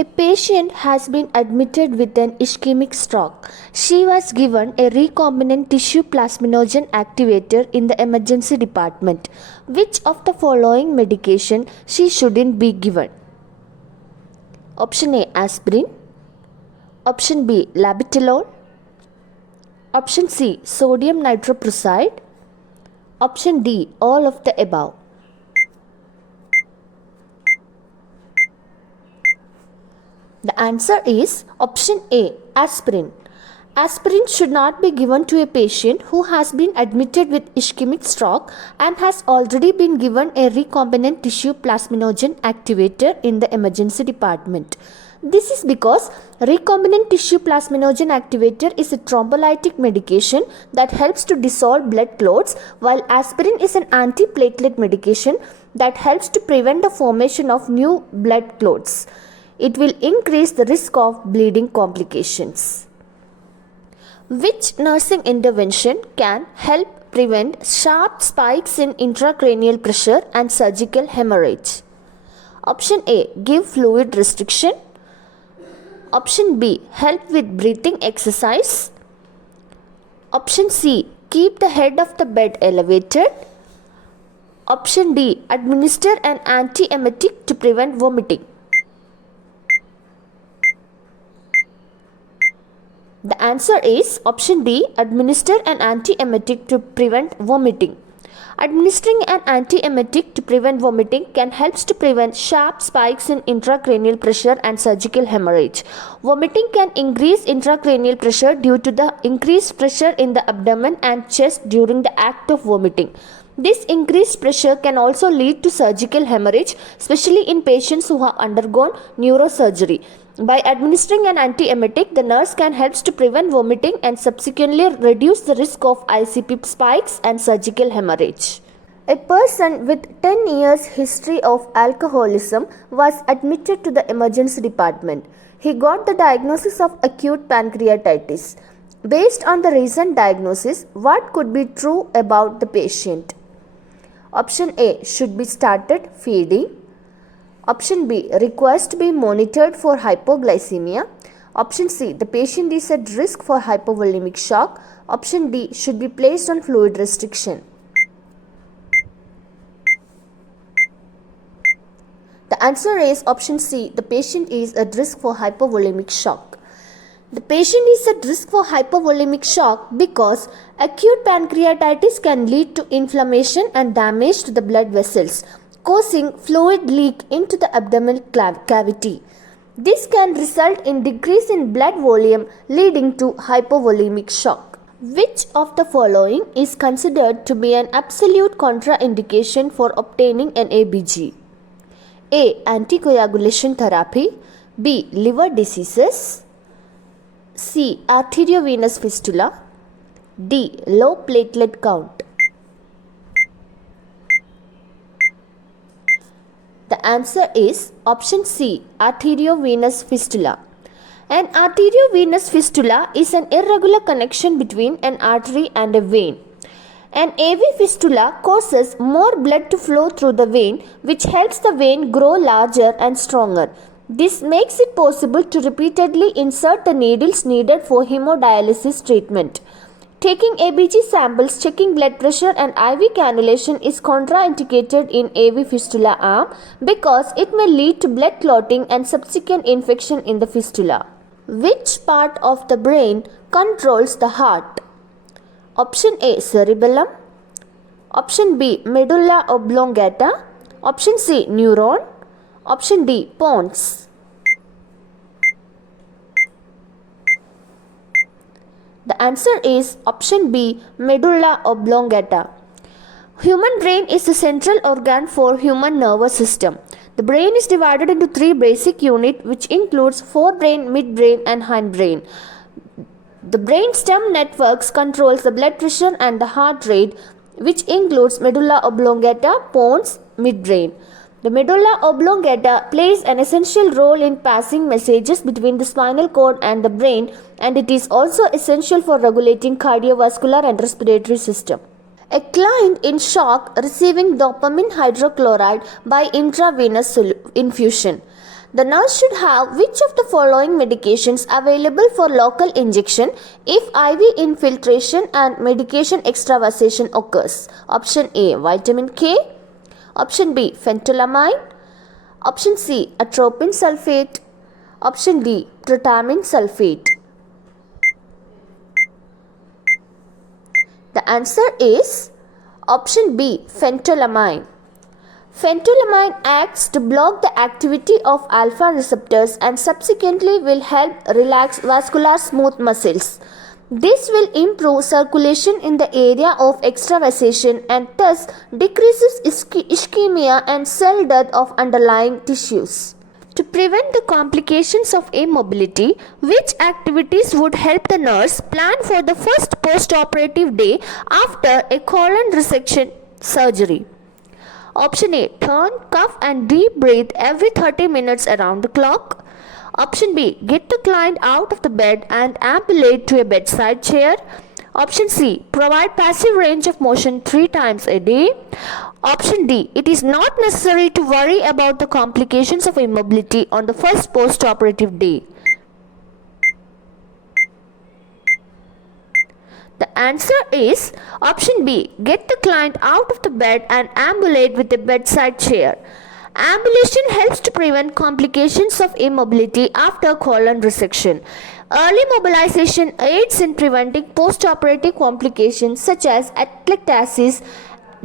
A patient has been admitted with an ischemic stroke. She was given a recombinant tissue plasminogen activator in the emergency department. Which of the following medication she shouldn't be given? Option A, aspirin. Option B, labetalol. Option C, sodium nitroprusside. Option D, all of the above. The answer is option A, aspirin. Aspirin should not be given to a patient who has been admitted with ischemic stroke and has already been given a recombinant tissue plasminogen activator in the emergency department. This is because recombinant tissue plasminogen activator is a thrombolytic medication that helps to dissolve blood clots, while aspirin is an antiplatelet medication that helps to prevent the formation of new blood clots. It will increase the risk of bleeding complications. Which nursing intervention can help prevent sharp spikes in intracranial pressure and surgical hemorrhage? Option A, give fluid restriction. Option B, help with breathing exercise. Option C, keep the head of the bed elevated. Option D, administer an antiemetic to prevent vomiting. The answer is option D, administer an antiemetic to prevent vomiting. Administering an antiemetic to prevent vomiting can help to prevent sharp spikes in intracranial pressure and surgical hemorrhage. Vomiting can increase intracranial pressure due to the increased pressure in the abdomen and chest during the act of vomiting. This increased pressure can also lead to surgical hemorrhage, especially in patients who have undergone neurosurgery. By administering an antiemetic, the nurse can help to prevent vomiting and subsequently reduce the risk of ICP spikes and surgical hemorrhage. A person with 10 years history of alcoholism was admitted to the emergency department. He got the diagnosis of acute pancreatitis. Based on the recent diagnosis, what could be true about the patient? Option A, should be started feeding. Option B, requires to be monitored for hypoglycemia. Option C, the patient is at risk for hypovolemic shock. Option D, should be placed on fluid restriction. The answer is option C, the patient is at risk for hypovolemic shock. The patient is at risk for hypovolemic shock because acute pancreatitis can lead to inflammation and damage to the blood vessels, causing fluid leak into the abdominal cavity. This can result in decrease in blood volume leading to hypovolemic shock. Which of the following is considered to be an absolute contraindication for obtaining an ABG? A, anticoagulation therapy. B, liver diseases. C, arteriovenous fistula. D, low platelet count. The answer is option C, arteriovenous fistula. An arteriovenous fistula is an irregular connection between an artery and a vein. An AV fistula causes more blood to flow through the vein, which helps the vein grow larger and stronger. This makes it possible to repeatedly insert the needles needed for hemodialysis treatment. Taking ABG samples, checking blood pressure and IV cannulation is contraindicated in AV fistula arm because it may lead to blood clotting and subsequent infection in the fistula. Which part of the brain controls the heart? Option A, cerebellum. Option B, medulla oblongata. Option C, neuron. Option D, pons. The answer is option B, medulla oblongata. Human brain is the central organ for human nervous system. The brain is divided into three basic units, which includes forebrain, midbrain and hindbrain. The brain stem networks controls the blood pressure and the heart rate, which includes medulla oblongata, pons, midbrain. The medulla oblongata plays an essential role in passing messages between the spinal cord and the brain, and it is also essential for regulating cardiovascular and respiratory system. A client in shock receiving dopamine hydrochloride by intravenous infusion. The nurse should have which of the following medications available for local injection if IV infiltration and medication extravasation occurs? Option A, vitamin K. Option B, phentolamine. Option C, atropine sulfate. Option D, protamine sulfate. The answer is option B, phentolamine. Phentolamine acts to block the activity of alpha receptors and subsequently will help relax vascular smooth muscles. This will improve circulation in the area of extravasation and thus decreases ischemia and cell death of underlying tissues. To prevent the complications of immobility, which activities would help the nurse plan for the first post-operative day after a colon resection surgery? Option A, turn, cough and deep breathe every 30 minutes around the clock. Option B, get the client out of the bed and ambulate to a bedside chair. Option C, provide passive range of motion 3 times a day. Option D, it is not necessary to worry about the complications of immobility on the first post-operative day. The answer is option B, get the client out of the bed and ambulate with a bedside chair. Ambulation helps to prevent complications of immobility after colon resection. Early mobilization aids in preventing post-operative complications such as atelectasis,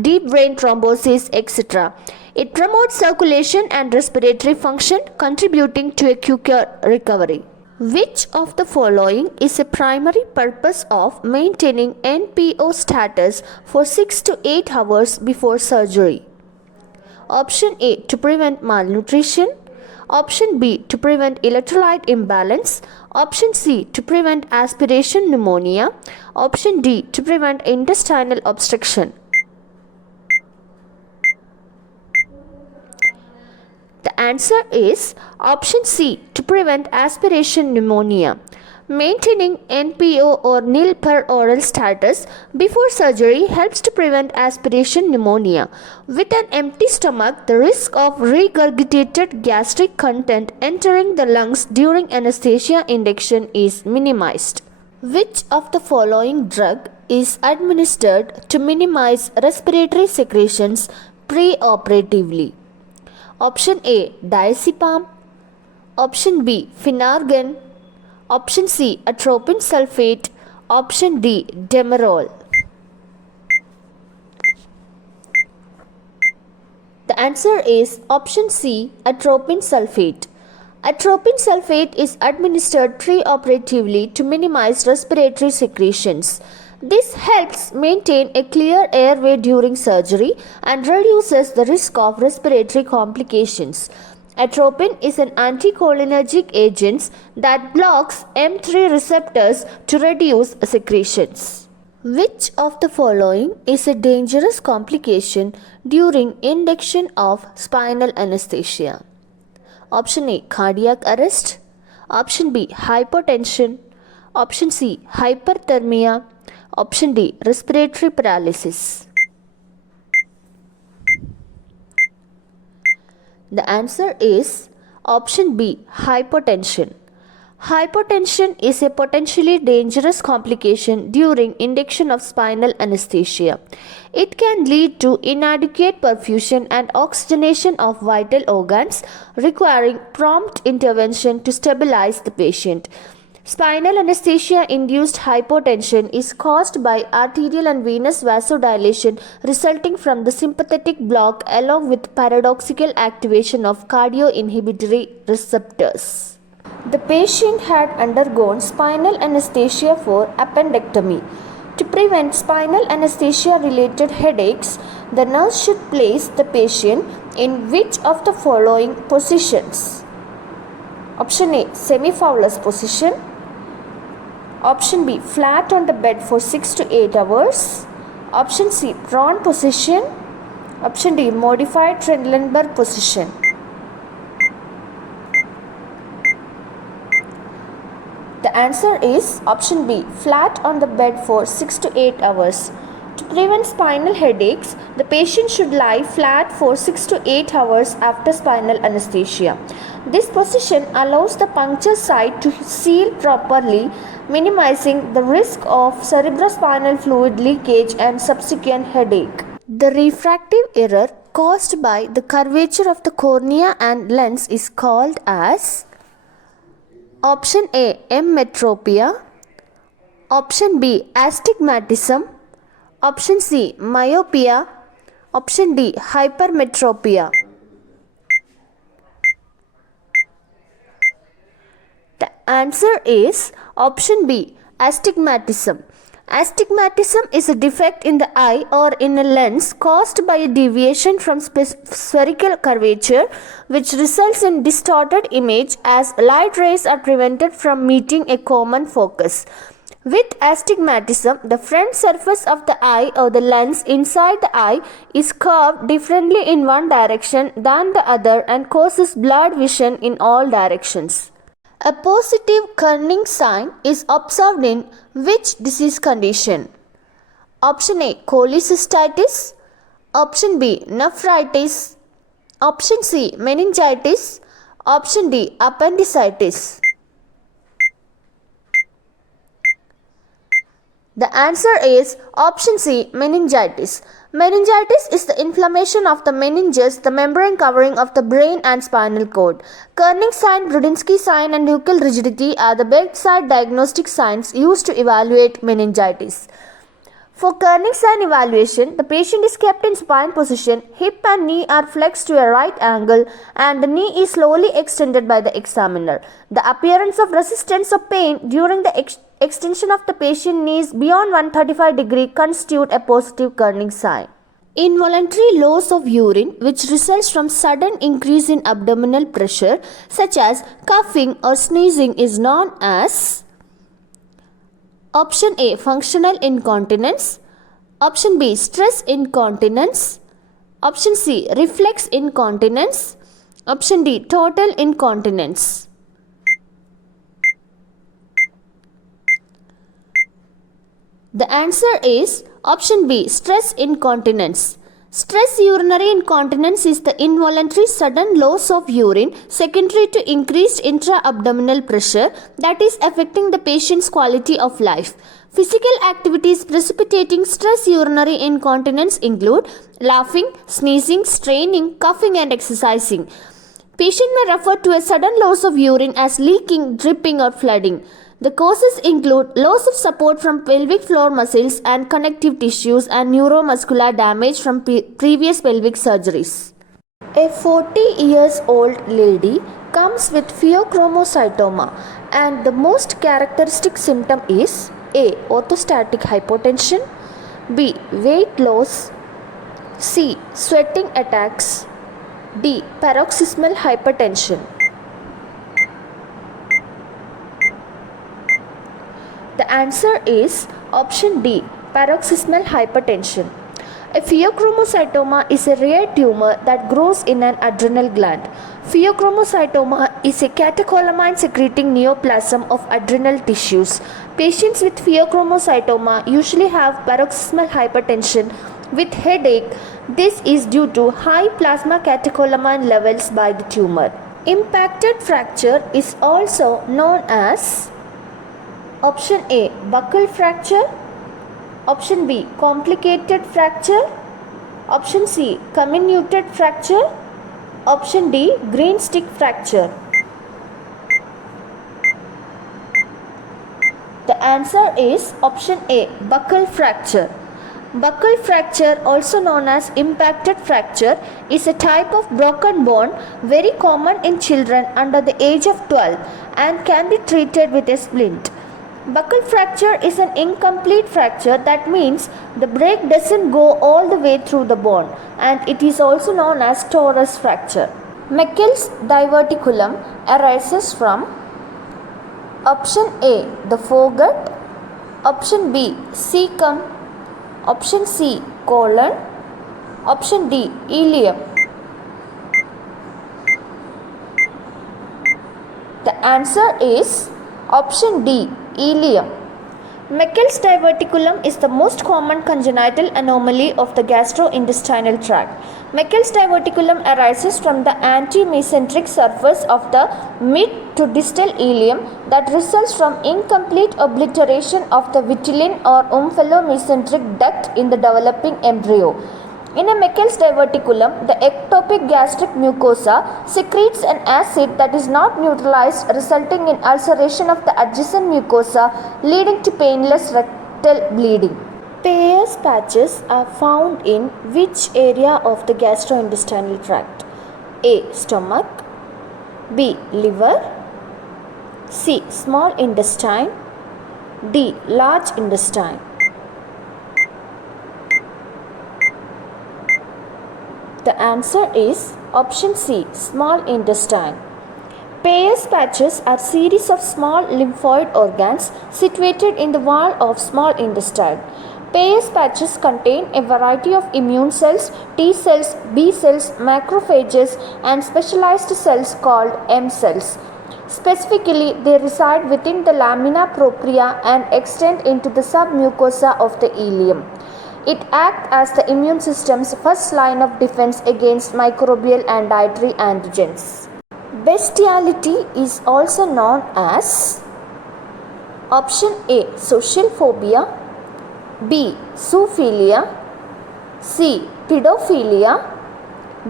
deep brain thrombosis, etc. It promotes circulation and respiratory function, contributing to a quicker recovery. Which of the following is a primary purpose of maintaining NPO status for 6 to 8 hours before surgery? Option A, to prevent malnutrition. Option B, to prevent electrolyte imbalance. Option C, to prevent aspiration pneumonia. Option D, to prevent intestinal obstruction. The answer is option C, to prevent aspiration pneumonia. Maintaining NPO or nil per oral status before surgery helps to prevent aspiration pneumonia. With an empty stomach, the risk of regurgitated gastric content entering the lungs during anesthesia induction is minimized. Which of the following drug is administered to minimize respiratory secretions pre-operatively? Option A, diazepam. Option B, Phenargan. Option C, atropine sulfate. Option D, Demerol. The answer is option C, atropine sulfate. Atropine sulfate is administered pre-operatively to minimize respiratory secretions. This helps maintain a clear airway during surgery and reduces the risk of respiratory complications. Atropine is an anticholinergic agent that blocks M3 receptors to reduce secretions. Which of the following is a dangerous complication during induction of spinal anesthesia? Option A, cardiac arrest. Option B, hypotension. Option C, hyperthermia. Option D, respiratory paralysis. The answer is option B, hypotension. Hypotension is a potentially dangerous complication during induction of spinal anesthesia. It can lead to inadequate perfusion and oxygenation of vital organs, requiring prompt intervention to stabilize the patient. Spinal anesthesia-induced hypotension is caused by arterial and venous vasodilation resulting from the sympathetic block along with paradoxical activation of cardioinhibitory receptors. The patient had undergone spinal anesthesia for appendectomy. To prevent spinal anesthesia-related headaches, the nurse should place the patient in which of the following positions? Option A, semi-fowler's position. Option B, flat on the bed for 6 to 8 hours. Option C, prone position. Option D, modified Trendelenburg position. The answer is option B, flat on the bed for 6 to 8 hours. To prevent spinal headaches, the patient should lie flat for 6 to 8 hours after spinal anesthesia. This position allows the puncture site to seal properly, minimizing the risk of cerebrospinal fluid leakage and subsequent headache. The refractive error caused by the curvature of the cornea and lens is called as option A, emmetropia, option B, astigmatism, option C, myopia, option D, hypermetropia. The answer is option B, astigmatism. Astigmatism is a defect in the eye or in a lens caused by a deviation from spherical curvature, which results in distorted image as light rays are prevented from meeting a common focus. With astigmatism, the front surface of the eye or the lens inside the eye is curved differently in one direction than the other and causes blurred vision in all directions. A positive kerning sign is observed in which disease condition? Option A, cholecystitis, option B, nephritis, option C, meningitis, option D, appendicitis. The answer is option C, meningitis. Meningitis is the inflammation of the meninges, the membrane covering of the brain and spinal cord. Kerning sign, Brudinsky sign and nuchal rigidity are the bedside diagnostic signs used to evaluate meningitis. For Kerning sign evaluation, the patient is kept in supine position, hip and knee are flexed to a right angle and the knee is slowly extended by the examiner. The appearance of resistance or pain during the extension of the patient knees beyond 135 degree constitute a positive Kerning sign. Involuntary loss of urine, which results from sudden increase in abdominal pressure, such as coughing or sneezing, is known as option A, functional incontinence, option B, stress incontinence, option C, reflex incontinence, option D, total incontinence. The answer is option B, stress incontinence. Stress urinary incontinence is the involuntary sudden loss of urine secondary to increased intra-abdominal pressure that is affecting the patient's quality of life. Physical activities precipitating stress urinary incontinence include laughing, sneezing, straining, coughing and exercising. Patient may refer to a sudden loss of urine as leaking, dripping or flooding. The causes include loss of support from pelvic floor muscles and connective tissues and neuromuscular damage from previous pelvic surgeries. A 40 years old lady comes with pheochromocytoma and the most characteristic symptom is A, orthostatic hypotension, B, weight loss, C, sweating attacks, D, paroxysmal hypertension. The answer is option D, paroxysmal hypertension. A pheochromocytoma is a rare tumor that grows in an adrenal gland. Pheochromocytoma is a catecholamine secreting neoplasm of adrenal tissues. Patients with pheochromocytoma usually have paroxysmal hypertension with headache. This is due to high plasma catecholamine levels by the tumor. Impacted fracture is also known as option A, buccal fracture, option B, complicated fracture, option C, comminuted fracture, option D, green stick fracture. The answer is option A, buccal fracture. Buccal fracture, also known as impacted fracture, is a type of broken bone very common in children under the age of 12 and can be treated with a splint. Buccal fracture is an incomplete fracture, that means the break doesn't go all the way through the bone, and it is also known as torus fracture. Meckel's diverticulum arises from option A, the foregut, option B, cecum, option C, colon, option D, ileum. The answer is option D, ileum. Meckel's diverticulum is the most common congenital anomaly of the gastrointestinal tract. Meckel's diverticulum arises from the anti-mesenteric surface of the mid to distal ileum that results from incomplete obliteration of the vitelline or omphallomesenteric duct in the developing embryo. In a Meckel's diverticulum, the ectopic gastric mucosa secretes an acid that is not neutralized, resulting in ulceration of the adjacent mucosa, leading to painless rectal bleeding. Peyer's patches are found in which area of the gastrointestinal tract? A. Stomach, B. Liver, C. Small intestine, D. Large intestine. The answer is option C. Small intestine. Peyer's patches are series of small lymphoid organs situated in the wall of small intestine. Peyer's patches contain a variety of immune cells, T cells, B cells, macrophages, and specialized cells called M cells. Specifically, they reside within the lamina propria and extend into the submucosa of the ileum. It acts as the immune system's first line of defense against microbial and dietary antigens. Bestiality is also known as option A. Social phobia, B. Zoophilia, C. Pedophilia,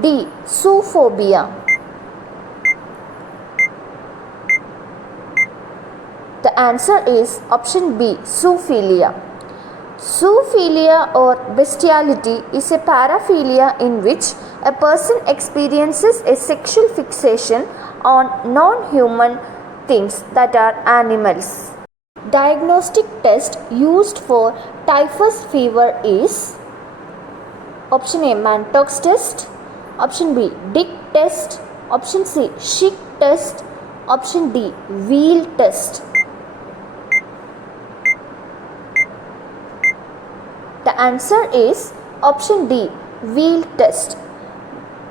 D. Zoophobia. The answer is option B. Zoophilia. Zoophilia or bestiality is a paraphilia in which a person experiences a sexual fixation on non-human things that are animals. Diagnostic test used for typhus fever is option A. Mantoux test, option B. Dick test, option C. Schick test, option D. Wheel test. The answer is option D. Wheel test.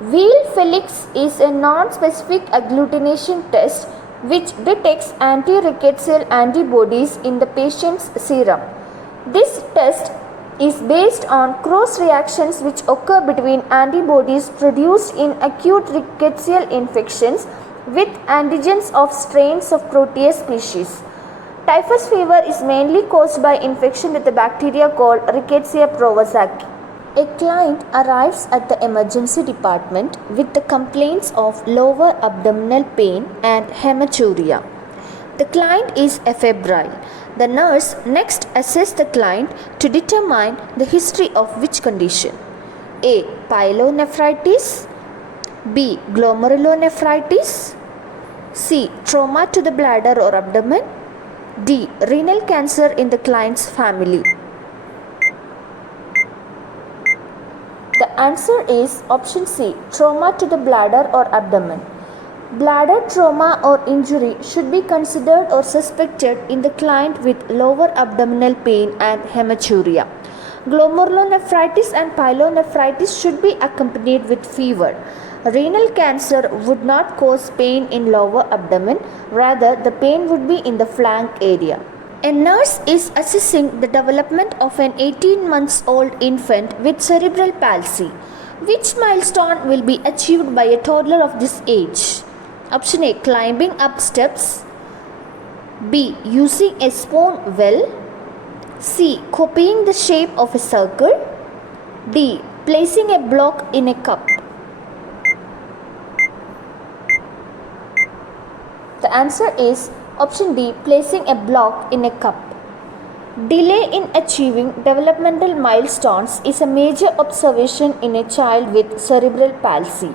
Wheel Felix is a non-specific agglutination test which detects anti-rickettsial antibodies in the patient's serum. This test is based on cross reactions which occur between antibodies produced in acute rickettsial infections with antigens of strains of Proteus species. Typhus fever is mainly caused by infection with a bacteria called Rickettsia prowazaki. A client arrives at the emergency department with the complaints of lower abdominal pain and hematuria. The client is afebrile. The nurse next assesses the client to determine the history of which condition? A. Pyelonephritis, B. Glomerulonephritis, C. Trauma to the bladder or abdomen, D. Renal cancer in the client's family. The answer is option C. Trauma to the bladder or abdomen. Bladder trauma or injury should be considered or suspected in the client with lower abdominal pain and hematuria. Glomerulonephritis and pyelonephritis should be accompanied with fever. Renal cancer would not cause pain in lower abdomen, rather the pain would be in the flank area. A nurse is assessing the development of an 18-month-old infant with cerebral palsy. Which milestone will be achieved by a toddler of this age? Option A. Climbing up steps, B. Using a spoon well, C. Copying the shape of a circle, D. Placing a block in a cup. The answer is option D. Placing a block in a cup. Delay in achieving developmental milestones is a major observation in a child with cerebral palsy.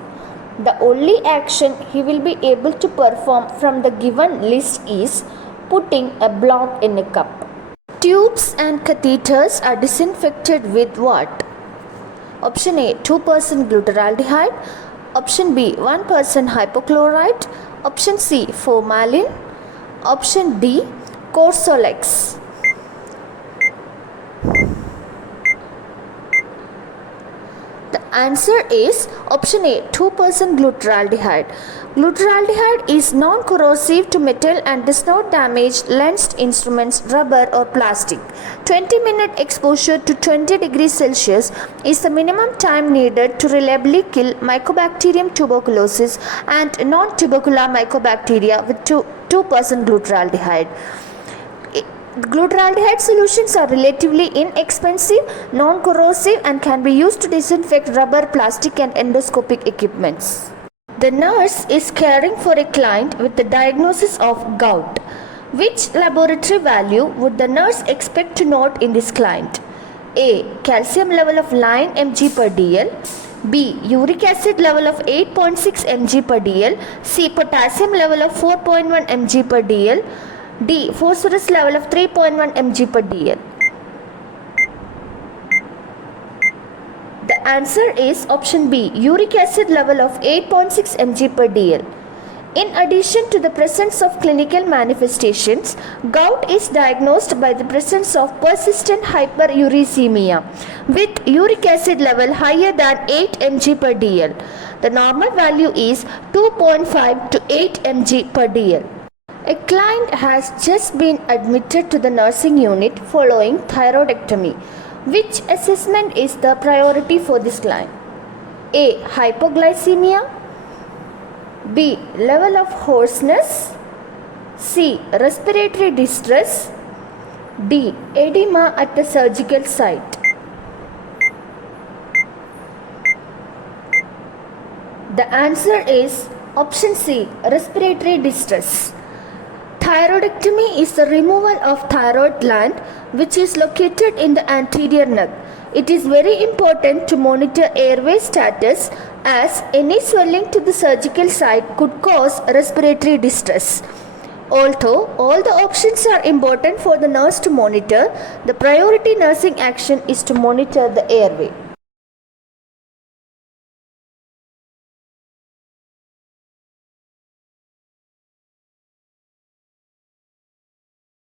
The only action he will be able to perform from the given list is putting a block in a cup. Tubes and catheters are disinfected with what? Option A. 2% glutaraldehyde, option B. 1% hypochlorite, option C. Formalin, option D. Corsolex. The answer is option A, 2% glutaraldehyde. Glutaraldehyde is non-corrosive to metal and does not damage lensed instruments, rubber or plastic. 20-minute exposure to 20 degrees Celsius is the minimum time needed to reliably kill Mycobacterium tuberculosis and non-tubercular mycobacteria with 2% glutaraldehyde. Glutaraldehyde solutions are relatively inexpensive, non-corrosive and can be used to disinfect rubber, plastic and endoscopic equipments. The nurse is caring for a client with the diagnosis of gout. Which laboratory value would the nurse expect to note in this client? A. Calcium level of 9 mg per dl. B. Uric acid level of 8.6 mg per dl. C. Potassium level of 4.1 mg per dl. D. Phosphorus level of 3.1 mg per dl. The answer is option B, uric acid level of 8.6 mg per dl. In addition to the presence of clinical manifestations, gout is diagnosed by the presence of persistent hyperuricemia with uric acid level higher than 8 mg per dl. The normal value is 2.5 to 8 mg per dl. A client has just been admitted to the nursing unit following thyroidectomy. Which assessment is the priority for this client? A. Hypoglycemia. B. Level of hoarseness. C. Respiratory distress. D. Edema at the surgical site. The answer is option C. Respiratory distress. Thyroidectomy is the removal of thyroid gland which is located in the anterior neck. It is very important to monitor airway status as any swelling to the surgical site could cause respiratory distress. Although all the options are important for the nurse to monitor, the priority nursing action is to monitor the airway.